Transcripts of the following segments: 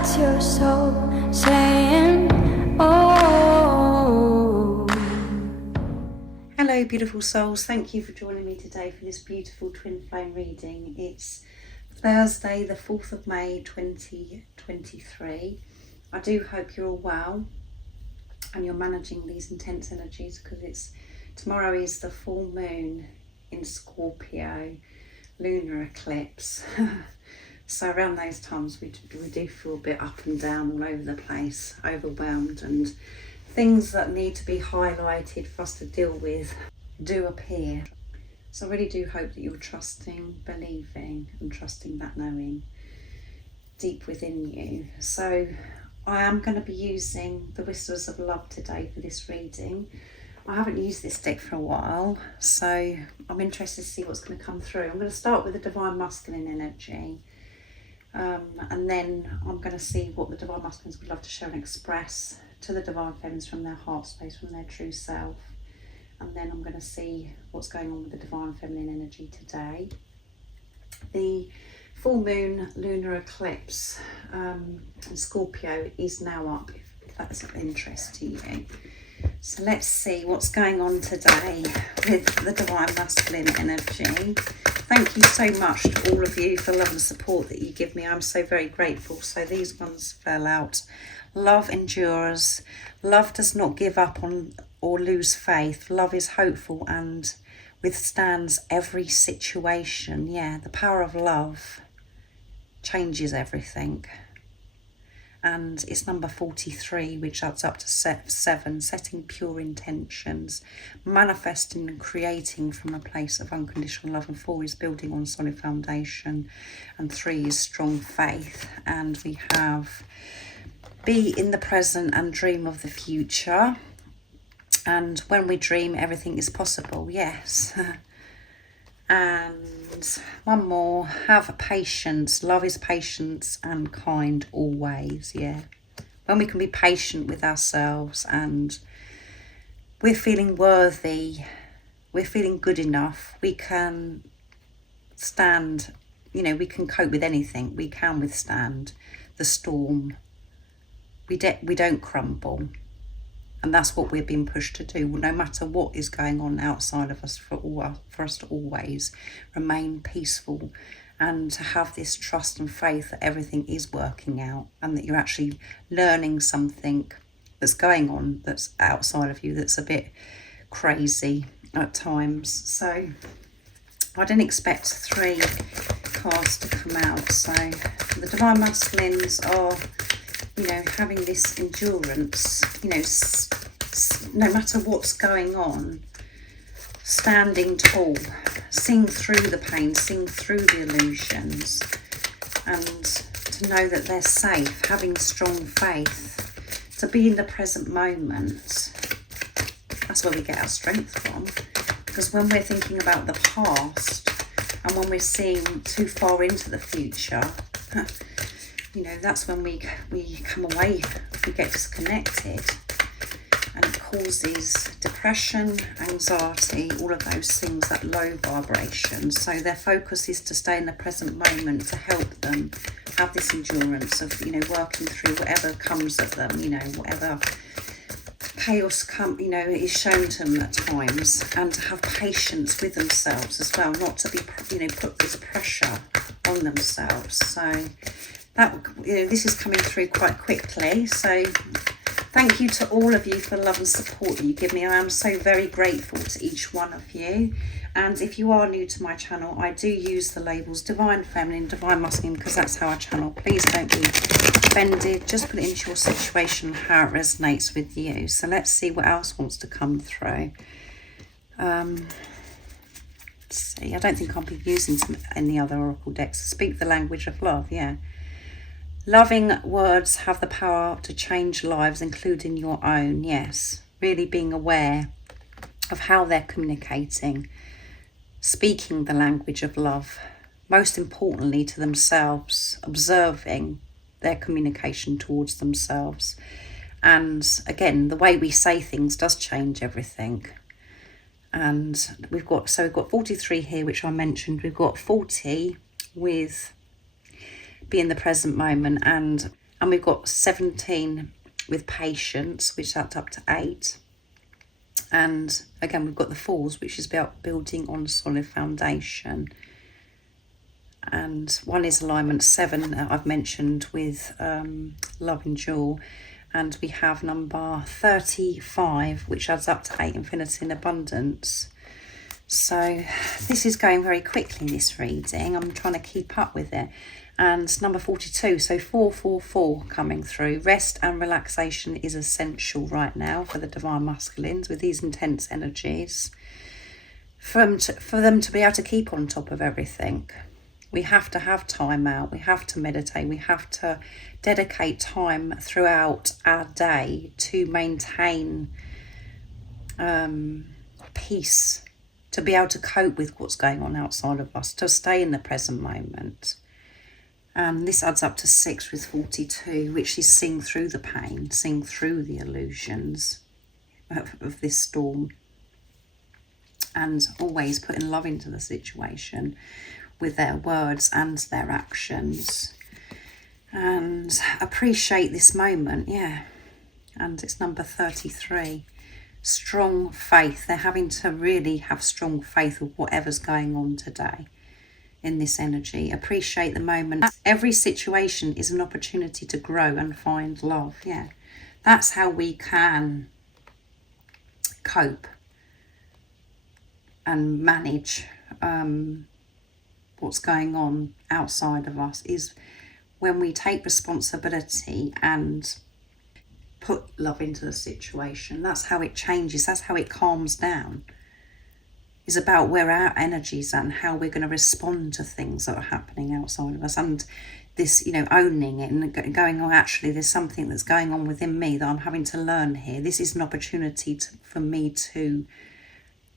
That's your soul saying, oh. Hello beautiful souls, thank you for joining me today for this beautiful twin flame reading. It's Thursday the 4th of May 2023. I do hope you're all well and you're managing these intense energies, because tomorrow is the full moon in Scorpio, lunar eclipse. So around those times we do feel a bit up and down, all over the place, overwhelmed, and things that need to be highlighted for us to deal with do appear. So I really do hope that you're trusting, believing and trusting that knowing deep within you. So I am going to be using the Whispers of Love today for this reading. I haven't used this deck for a while, so I'm interested to see what's going to come through. I'm going to start with the Divine Masculine energy. And then I'm going to see what the Divine Masculines would love to share and express to the Divine Feminines from their heart space, from their true self. And then I'm going to see what's going on with the Divine Feminine energy today. The full moon lunar eclipse in Scorpio is now up, if that's of interest to you. So let's see what's going on today with the Divine Masculine energy. Thank you so much to all of you for love and support that you give me. I'm so very grateful. So these ones fell out. Love endures. Love does not give up on or lose faith. Love is hopeful and withstands every situation. Yeah, the power of love changes everything. And it's number 43, which adds up to 7, setting pure intentions, manifesting and creating from a place of unconditional love, and 4 is building on solid foundation, and 3 is strong faith. And we have be in the present and dream of the future. And when we dream, everything is possible. Yes. And one more, have patience. Love is patience and kind always. Yeah, when we can be patient with ourselves and we're feeling worthy, we're feeling good enough, we can stand, we can cope with anything. We can withstand the storm. We don't crumble. And that's what we're being pushed to do, no matter what is going on outside of us, for us to always remain peaceful and to have this trust and faith that everything is working out, and that you're actually learning something that's going on that's outside of you that's a bit crazy at times. So I didn't expect 3 cards to come out. So the Divine Masculines are having this endurance, no matter what's going on, standing tall, seeing through the pain, seeing through the illusions, and to know that they're safe, having strong faith, to be in the present moment. That's where we get our strength from, because when we're thinking about the past and when we're seeing too far into the future, that's when we come away, we get disconnected, and it causes depression, anxiety, all of those things, that low vibration. So their focus is to stay in the present moment, to help them have this endurance of working through whatever comes at them, whatever chaos is shown to them at times, and to have patience with themselves as well, not to be put this pressure on themselves. So that this is coming through quite quickly. So thank you to all of you for the love and support that you give me. I am so very grateful to each one of you. And if you are new to my channel, I do use the labels Divine Feminine, Divine Masculine, because that's how I channel. Please don't be offended. Just put it into your situation, how it resonates with you. So let's see what else wants to come through. Let's see. I don't think I'll be using any other oracle decks. Speak the language of love. Yeah. Loving words have the power to change lives, including your own. Yes. Really being aware of how they're communicating. Speaking the language of love. Most importantly to themselves. Observing their communication towards themselves. And again, the way we say things does change everything. And we've got 43 here, which I mentioned. We've got 40 with be in the present moment, and And we've got 17 with patience, which adds up to 8. And again, we've got the Fours, which is about building on a solid foundation. And 1 is alignment, 7 that I've mentioned with love and joy. And we have number 35, which adds up to 8, infinity and abundance. So this is going very quickly, this reading. I'm trying to keep up with it. And number 42, so 444 coming through. Rest and relaxation is essential right now for the Divine Masculines with these intense energies. For them to be able to keep on top of everything. We have to have time out. We have to meditate. We have to dedicate time throughout our day to maintain peace, to be able to cope with what's going on outside of us, to stay in the present moment. And this adds up to 6 with 42, which is seeing through the pain, seeing through the illusions of this storm, and always putting love into the situation with their words and their actions, and appreciate this moment. Yeah. And it's number 33, strong faith. They're having to really have strong faith with whatever's going on today in this energy. Appreciate the moment. Every situation is an opportunity to grow and find love. Yeah, that's how we can cope and manage what's going on outside of us, is when we take responsibility and put love into the situation. That's how it changes. That's how it calms down. It's about where our energies are and how we're going to respond to things that are happening outside of us. And this, owning it and going, oh, actually, there's something that's going on within me that I'm having to learn here. This is an opportunity for me to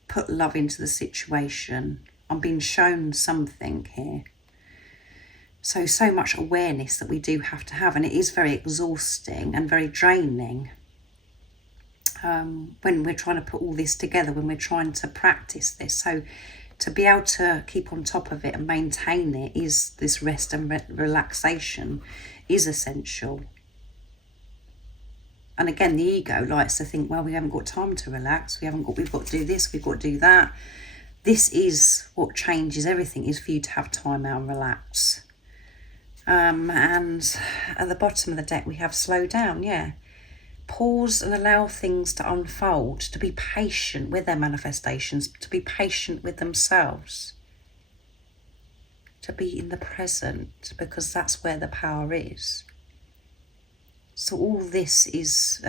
put love into the situation. I'm being shown something here. So much awareness that we do have to have, and it is very exhausting and very draining when we're trying to put all this together, when we're trying to practice this. So to be able to keep on top of it and maintain it, is this rest and relaxation is essential. And again, the ego likes to think, well, we haven't got time to relax. We've got to do this, we've got to do that. This is what changes everything, is for you to have time out and relax. And at the bottom of the deck, we have slow down. Yeah. Pause and allow things to unfold, to be patient with their manifestations, to be patient with themselves, to be in the present, because that's where the power is. So all this is,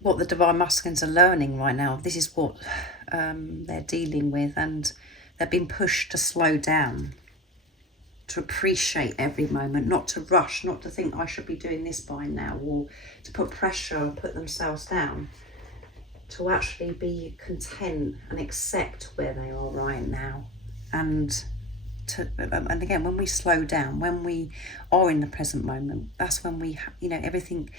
what the Divine Masculines are learning right now. This is what they're dealing with, and they're being pushed to slow down, to appreciate every moment, not to rush, not to think I should be doing this by now, or to put pressure and put themselves down, to actually be content and accept where they are right now. And again, when we slow down, when we are in the present moment, that's when we, everything,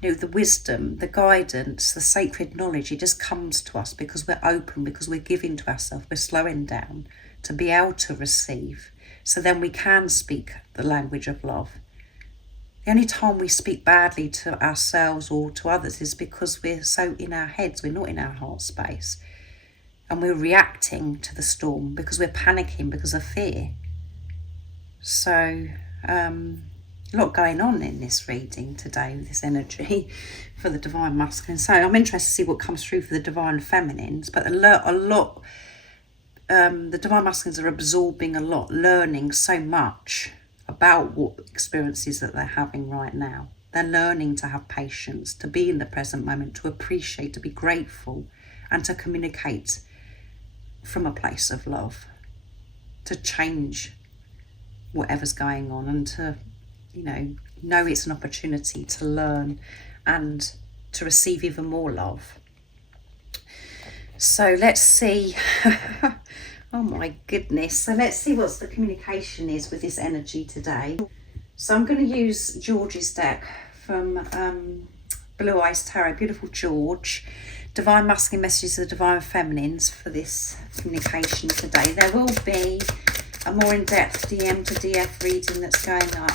the wisdom, the guidance, the sacred knowledge, it just comes to us because we're open, because we're giving to ourselves, we're slowing down to be able to receive. So then we can speak the language of love. The only time we speak badly to ourselves or to others is because we're so in our heads, we're not in our heart space. And we're reacting to the storm because we're panicking because of fear. So a lot going on in this reading today with this energy for the Divine Masculine. So I'm interested to see what comes through for the Divine Feminines. But a lot the Divine Masculines are absorbing a lot, learning so much about what experiences that they're having right now. They're learning to have patience, to be in the present moment, to appreciate, to be grateful, and to communicate from a place of love, to change whatever's going on, and to, know it's an opportunity to learn and to receive even more love. So let's see. Oh my goodness. So let's see what the communication is with this energy today. So I'm going to use George's deck from Blue Eyes Tarot. Beautiful George. Divine Masculine messages to the Divine Feminines for this communication today. There will be a more in-depth DM to DF reading that's going up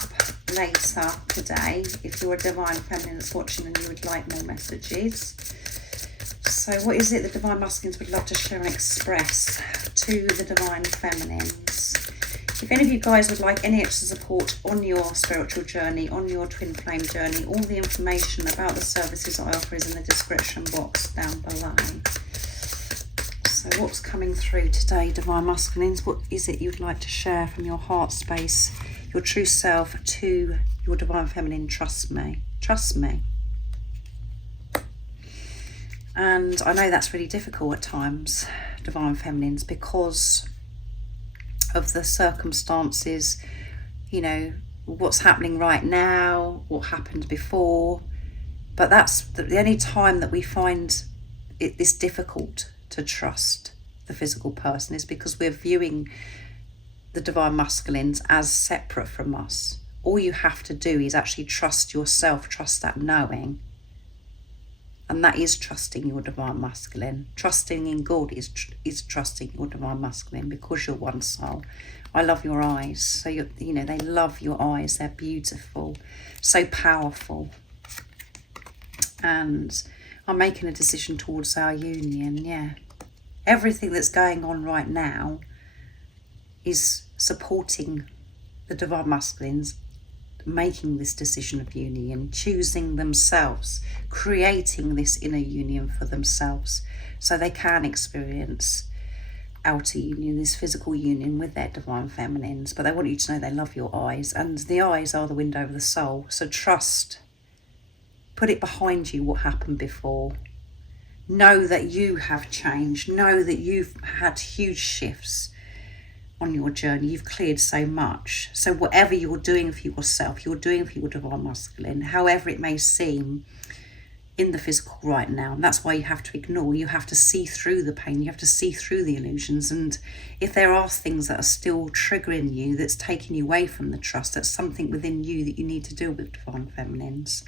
later today if you're a Divine Feminine that's watching and you would like more messages. So what is it the Divine Masculines would love to share and express to the Divine Feminines? If any of you guys would like any extra support on your spiritual journey, on your twin flame journey, all the information about the services I offer is in the description box down below. So what's coming through today, Divine Masculines? What is it you'd like to share from your heart space, your true self, to your Divine Feminine? Trust me. Trust me. And I know that's really difficult at times, Divine Feminines, because of the circumstances, you know, what's happening right now, what happened before. But that's the only time that we find it this difficult to trust the physical person, is because we're viewing the Divine Masculines as separate from us. All you have to do is actually trust yourself, trust that knowing. And that is trusting your Divine Masculine. Trusting in God is trusting your Divine Masculine, because you're one soul. I love your eyes. So, you know, they love your eyes. They're beautiful, so powerful. And I'm making a decision towards our union, yeah. Everything that's going on right now is supporting the Divine Masculines making this decision of union, choosing themselves, creating this inner union for themselves, so they can experience outer union, this physical union with their Divine Feminines. But they want you to know they love your eyes, and the eyes are the window of the soul. So trust, put it behind you what happened before. Know that you have changed. Know that you've had huge shifts on your journey. You've cleared so much. So whatever you're doing for yourself, you're doing for your Divine Masculine, however it may seem in the physical right now. And that's why you have to ignore, you have to see through the pain, you have to see through the illusions. And if there are things that are still triggering you, that's taking you away from the trust, that's something within you that you need to deal with, Divine Feminines.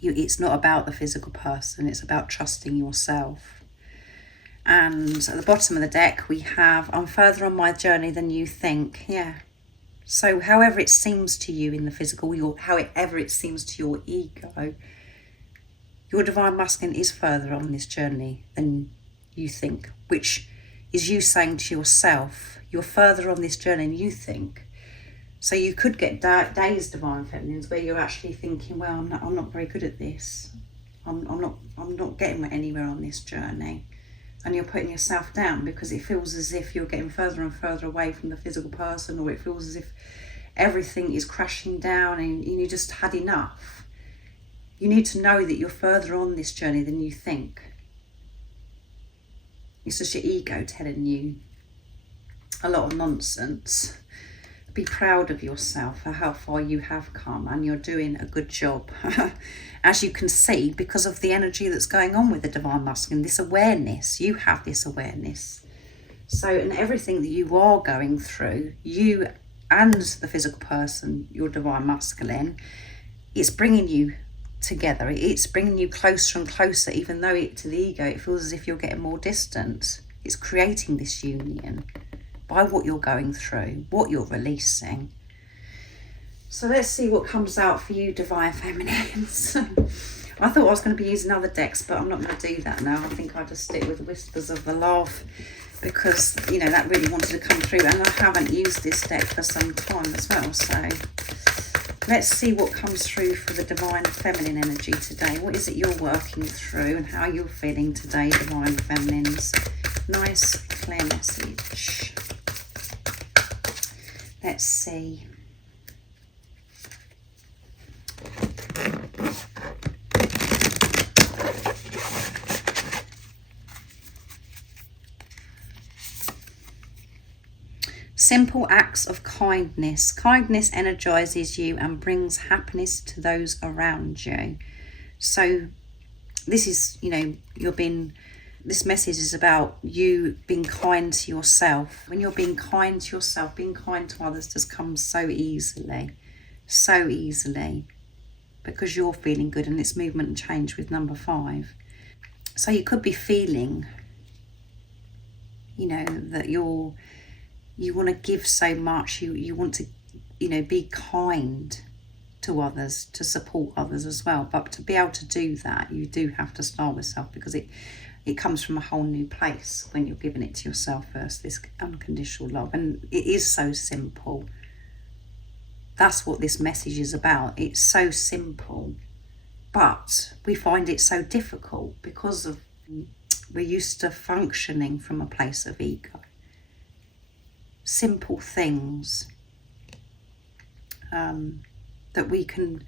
It's not about the physical person, it's about trusting yourself. And at the bottom of the deck we have, I'm further on my journey than you think. Yeah. So however it seems to you in the physical, however it seems to your ego, your Divine Masculine is further on this journey than you think, which is you saying to yourself, you're further on this journey than you think. So you could get days, Divine Feminines, where you're actually thinking, well, I'm not very good at this. I'm not getting anywhere on this journey. And you're putting yourself down because it feels as if you're getting further and further away from the physical person, or it feels as if everything is crashing down and you just had enough. You need to know that you're further on this journey than you think. It's just your ego telling you a lot of nonsense. Be proud of yourself for how far you have come, and you're doing a good job. As you can see, because of the energy that's going on with the Divine Masculine, this awareness, you have this awareness. So in everything that you are going through, you and the physical person, your Divine Masculine, it's bringing you together. It's bringing you closer and closer, even though to the ego it feels as if you're getting more distant. It's creating this union by what you're going through, what you're releasing. So let's see what comes out for you, Divine Feminines. I thought I was going to be using other decks, but I'm not going to do that now. I think I'll just stick with Whispers of the Love, because, you know, that really wanted to come through, and I haven't used this deck for some time as well. So let's see what comes through for the Divine Feminine energy today. What is it you're working through and how you're feeling today, Divine Feminines? Nice, clear message. Let's see. Simple acts of kindness. Kindness energizes you and brings happiness to those around you. So this is, you know, this message is about you being kind to yourself. When you're being kind to yourself, being kind to others just comes so easily, because you're feeling good, and it's movement and change with number 5. So you could be feeling, you know, that you're you want to give so much, you want to, you know, be kind to others, to support others as well. But to be able to do that, you do have to start with self, because it comes from a whole new place when you're giving it to yourself first, this unconditional love. And it is so simple. That's what this message is about. It's so simple, but we find it so difficult because of we're used to functioning from a place of ego. Simple things that we can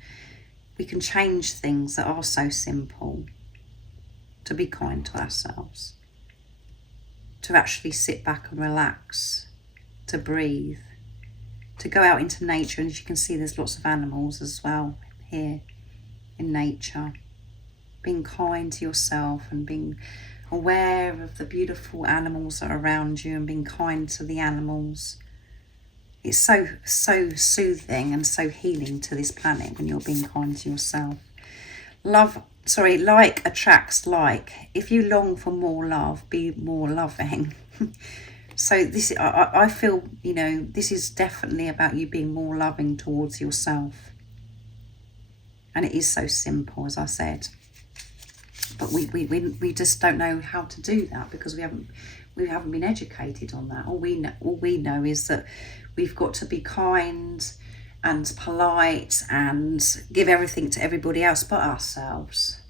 change things that are so simple, to be kind to ourselves, to actually sit back and relax, to breathe, to go out into nature. And as you can see, there's lots of animals as well here in nature. Being kind to yourself and being aware of the beautiful animals that are around you and being kind to the animals. It's so soothing and so healing to this planet when you're being kind to yourself. Like attracts like. If you long for more love, be more loving. So this, I feel, you know, this is definitely about you being more loving towards yourself. And it is so simple, as I said. But we just don't know how to do that, because we haven't been educated on that. All we know is that we've got to be kind and polite and give everything to everybody else but ourselves,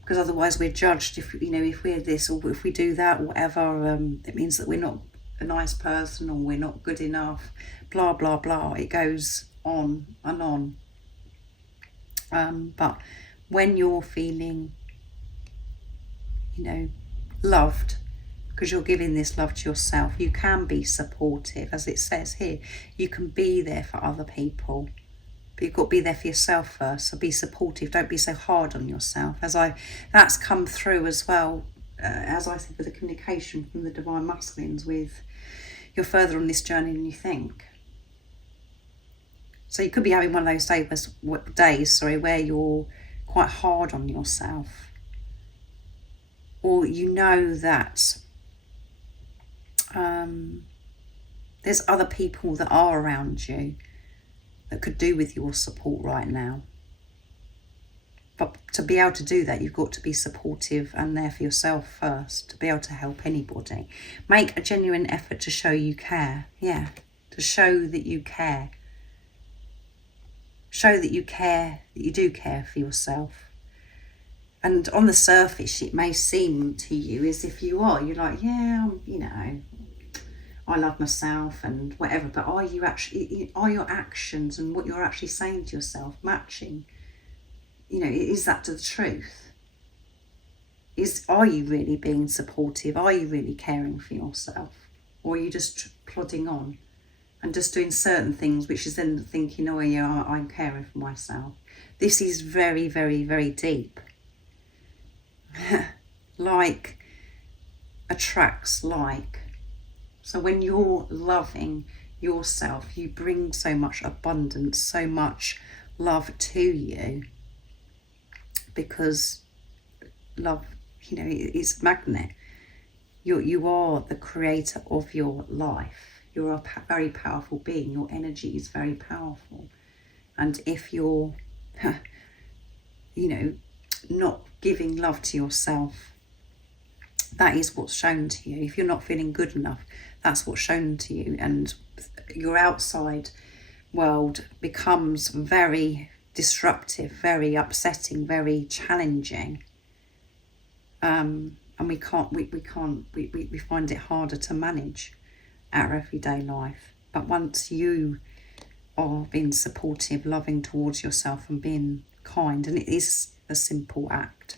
because otherwise we're judged. If we're this or if we do that or whatever, it means that we're not a nice person or we're not good enough, blah blah blah. It goes on and on. But when you're feeling, you know, loved, because you're giving this love to yourself, you can be supportive. As it says here, you can be there for other people, but you've got to be there for yourself first. So be supportive. Don't be so hard on yourself. That's come through as well, as I said, with the communication from the Divine Masculines. With you're further on this journey than you think. So you could be having one of those days where you're quite hard on yourself, or you know that there's other people that are around you that could do with your support right now. But to be able to do that, you've got to be supportive and there for yourself first, to be able to help anybody. Make a genuine effort to show you care. Yeah, to show that you care. Show that you care, that you do care for yourself. And on the surface, it may seem to you as if you're like, yeah, you know, I love myself and whatever. But are your actions and what you're actually saying to yourself matching? You know, is that to the truth? Are you really being supportive? Are you really caring for yourself? Or are you just plodding on and just doing certain things, which is then thinking, oh yeah, I'm caring for myself? This is very, very, very deep. Like attracts like. So when you're loving yourself, you bring so much abundance, so much love to you, because love, you know, is a magnet. You are the creator of your life. You're a very powerful being. Your energy is very powerful. And if you're, you know, not giving love to yourself, that is what's shown to you. If you're not feeling good enough, that's what's shown to you. And your outside world becomes very disruptive, very upsetting, very challenging. And we find it harder to manage our everyday life. But once you are being supportive, loving towards yourself and being kind, and it is a simple act.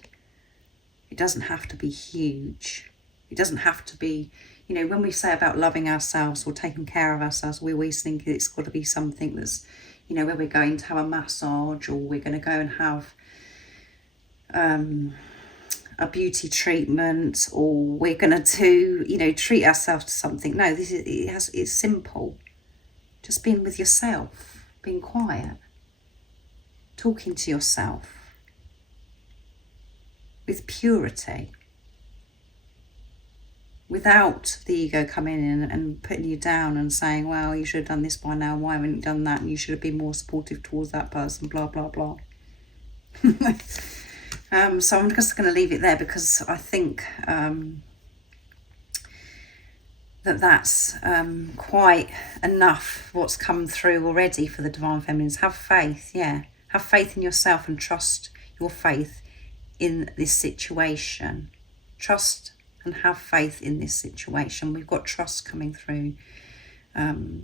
It doesn't have to be huge. It doesn't have to be, you know, when we say about loving ourselves or taking care of ourselves, we always think it's got to be something that's, you know, where we're going to have a massage or we're going to go and have a beauty treatment, or we're going to you know, treat ourselves to something. No, it's simple. Just being with yourself, being quiet, talking to yourself with purity. without the ego coming in and putting you down and saying, well, you should have done this by now, why haven't you done that, and you should have been more supportive towards that person, blah, blah, blah. So I'm just going to leave it there, because I think that's quite enough what's come through already for the Divine Feminines. Have faith, yeah. Have faith in yourself and trust your faith in this situation. Trust and have faith in this situation. We've got trust coming through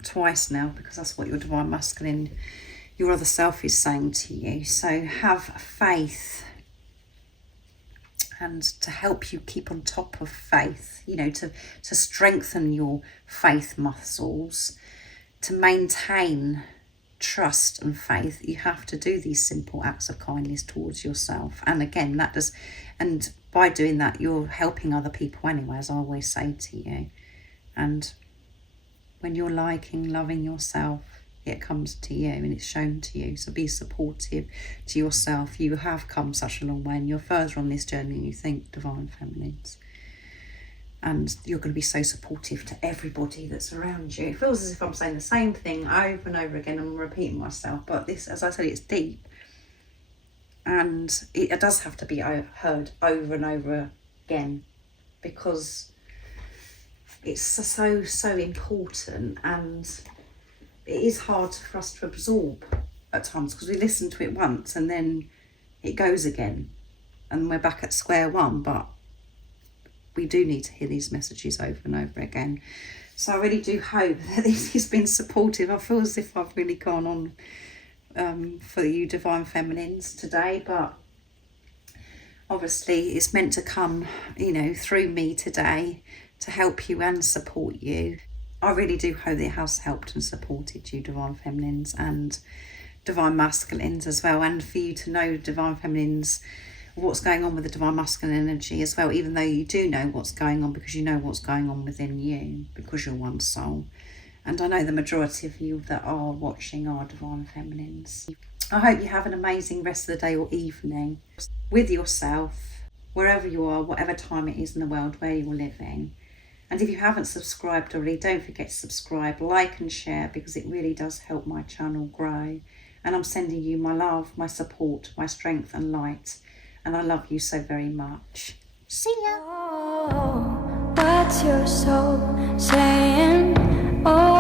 twice now, because that's what your Divine Masculine, your other self, is saying to you. So have faith, and to help you keep on top of faith, you know, to strengthen your faith muscles, to maintain trust and faith, you have to do these simple acts of kindness towards yourself. And again, that does, and by doing that, you're helping other people anyway, as I always say to you. And when you're liking, loving yourself, it comes to you and it's shown to you. So be supportive to yourself. You have come such a long way, and you're further on this journey than you think, Divine Feminines. And you're going to be so supportive to everybody that's around you. It feels as if I'm saying the same thing over and over again. I'm repeating myself, but this, as I said, it's deep. And it does have to be heard over and over again, because it's so important, and it is hard for us to absorb at times, because we listen to it once and then it goes again and we're back at square one. But we do need to hear these messages over and over again. So I really do hope that this has been supportive. I feel as if I've really gone on for you Divine Feminines today, but obviously it's meant to come, you know, through me today to help you and support you. I really do hope it has helped and supported you, Divine Feminines, and Divine Masculines as well, and for you to know, Divine Feminines, what's going on with the Divine Masculine energy as well, even though you do know what's going on, because you know what's going on within you, because you're one soul. And I know the majority of you that are watching are Divine Feminines. I hope you have an amazing rest of the day or evening with yourself, wherever you are, whatever time it is in the world where you're living. And if you haven't subscribed already, don't forget to subscribe, like and share, because it really does help my channel grow. And I'm sending you my love, my support, my strength and light. And I love you so very much. See ya. Oh, what's your soul saying? Oh.